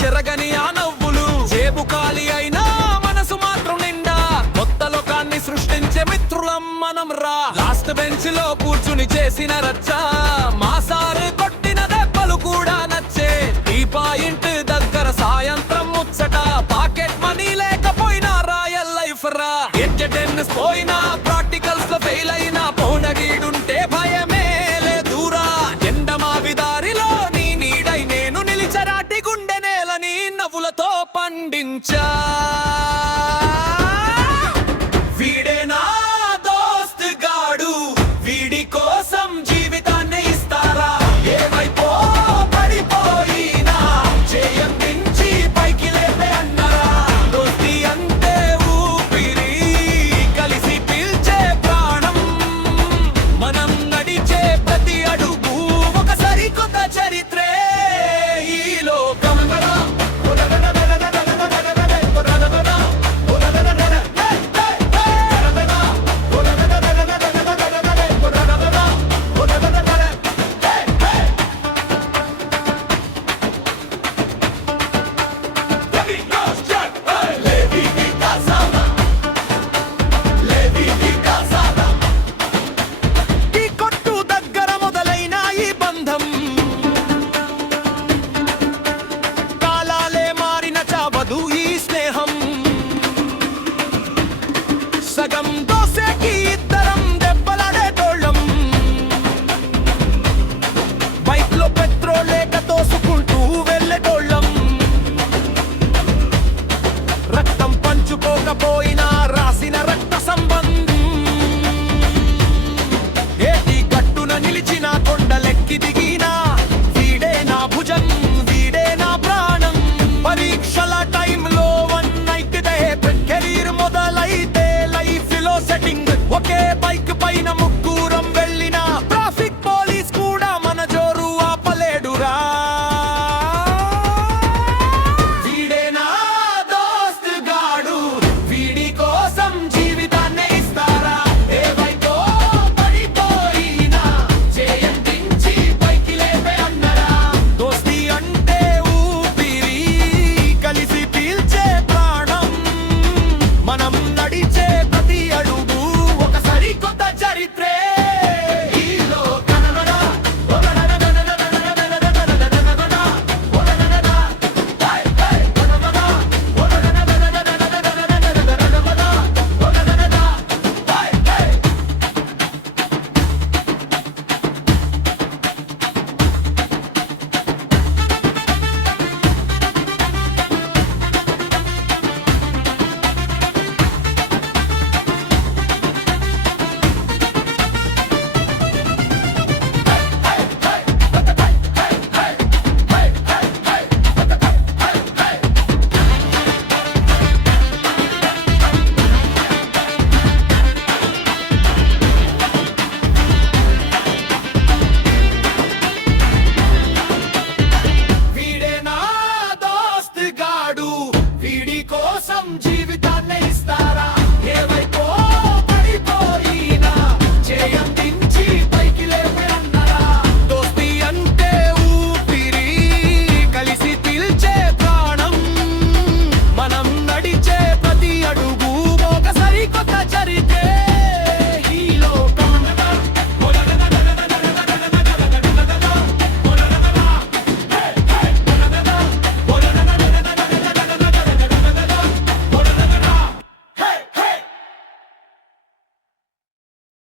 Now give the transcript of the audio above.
చెరగని ఆ నవ్వులు జేబు ఖాళీ అయినా మనసు మాత్రం నిండా కొత్త లోకాన్ని సృష్టించే మిత్రులం మనం రా. లాస్ట్ బెంచ్ లో కూర్చుని చేసిన రచ్చ మా సారు కొట్టిన దెబ్బలు కూడా నచ్చే. ఈ పాయింట్ దగ్గర సాయంత్రం ముచ్చట పాకెట్ మనీ లేకపోయినా రాయల్ లైఫ్ రా. అటెండెన్స్ పోయినా ప్రాక్టికల్స్ లో ఫెయిల్ అయినా పౌనగీడుంటే భయమే లేదురా. ఎండమావి దారిలో నీ నీడై నేను నిలిచరాటి గుండె నవ్వులతో పండించా. వీడే నా దోస్త్ గాడు వీడికో